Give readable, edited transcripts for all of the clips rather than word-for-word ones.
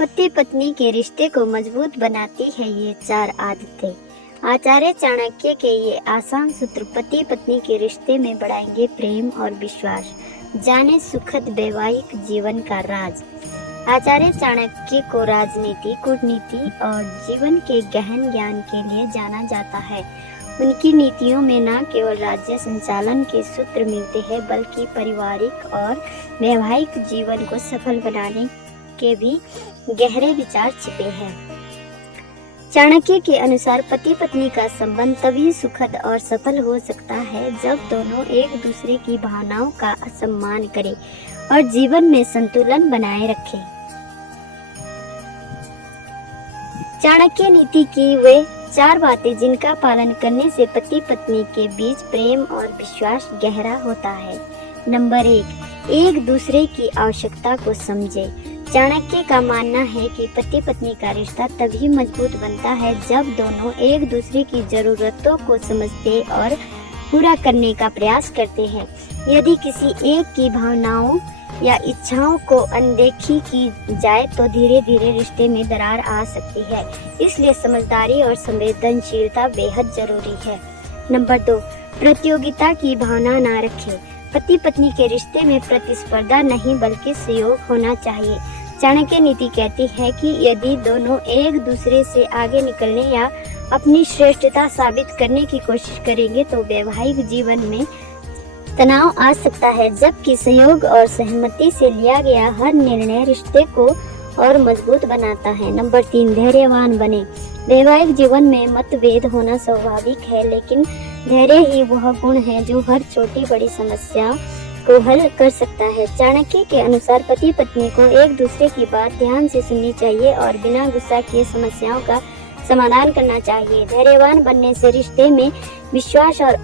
पति पत्नी के रिश्ते को मजबूत बनाती है ये 4 आदतें। आचार्य चाणक्य के ये आसान सूत्र पति पत्नी के रिश्ते में बढ़ाएंगे प्रेम और विश्वास। जाने सुखद वैवाहिक जीवन का राज। आचार्य चाणक्य को राजनीति, कूटनीति और जीवन के गहन ज्ञान के लिए जाना जाता है। उनकी नीतियों में न केवल राज्य संचालन के सूत्र मिलते हैं, बल्कि पारिवारिक और वैवाहिक जीवन को सफल बनाने के भी गहरे विचार छिपे हैं। चाणक्य के अनुसार पति पत्नी का संबंध तभी सुखद और सफल हो सकता है जब दोनों एक दूसरे की भावनाओं का सम्मान करें और जीवन में संतुलन बनाए रखें। चाणक्य नीति की वे 4 बातें जिनका पालन करने से पति पत्नी के बीच प्रेम और विश्वास गहरा होता है। नंबर 1, एक दूसरे की आवश्यकता को समझे। चाणक्य का मानना है कि पति पत्नी का रिश्ता तभी मजबूत बनता है जब दोनों एक दूसरे की जरूरतों को समझते और पूरा करने का प्रयास करते हैं। यदि किसी एक की भावनाओं या इच्छाओं को अनदेखी की जाए तो धीरे धीरे रिश्ते में दरार आ सकती है। इसलिए समझदारी और संवेदनशीलता बेहद जरूरी है। नंबर 2, प्रतियोगिता की भावना न रखें। पति पत्नी के रिश्ते में प्रतिस्पर्धा नहीं बल्कि सहयोग होना चाहिए। चाणक्य नीति कहती है कि यदि दोनों एक दूसरे से आगे निकलने या अपनी श्रेष्ठता साबित करने की कोशिश करेंगे तो वैवाहिक जीवन में तनाव आ सकता है, जबकि सहयोग और सहमति से लिया गया हर निर्णय रिश्ते को और मजबूत बनाता है। नंबर 3, धैर्यवान बने। वैवाहिक जीवन में मतभेद होना स्वाभाविक है, लेकिन धैर्य ही वह गुण है जो हर छोटी बड़ी समस्या को हल कर सकता है। चाणक्य के अनुसार पति पत्नी को एक दूसरे की बात ध्यान से सुननी चाहिए और बिना गुस्सा किए समस्याओं का समाधान करना चाहिए। धैर्यवान बनने से रिश्ते में विश्वास और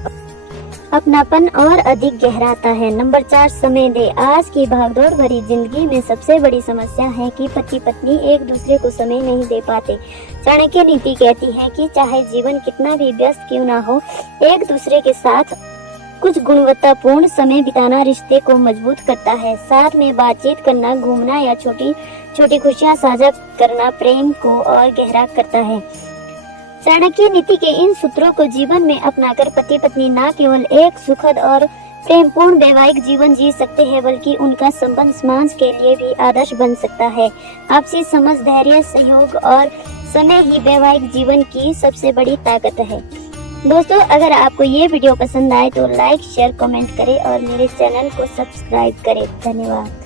अपनापन और अधिक गहराता है। नंबर 4, समय दे। आज की भागदौड़ भरी जिंदगी में सबसे बड़ी समस्या है कि पति पत्नी एक दूसरे को समय नहीं दे पाते। चाणक्य नीति कहती है कि चाहे जीवन कितना भी व्यस्त क्यों ना हो, एक दूसरे के साथ कुछ गुणवत्तापूर्ण समय बिताना रिश्ते को मजबूत करता है। साथ में बातचीत करना, घूमना या छोटी छोटी खुशियां साझा करना प्रेम को और गहरा करता है। चाणक्य नीति के इन सूत्रों को जीवन में अपनाकर पति पत्नी न केवल एक सुखद और प्रेमपूर्ण वैवाहिक जीवन जी सकते हैं, बल्कि उनका संबंध समाज के लिए भी आदर्श बन सकता है। आपसी समझ, धैर्य, सहयोग और समय ही वैवाहिक जीवन की सबसे बड़ी ताकत है। दोस्तों, अगर आपको ये वीडियो पसंद आए तो लाइक, शेयर, कमेंट करें और मेरे चैनल को सब्सक्राइब करें। धन्यवाद।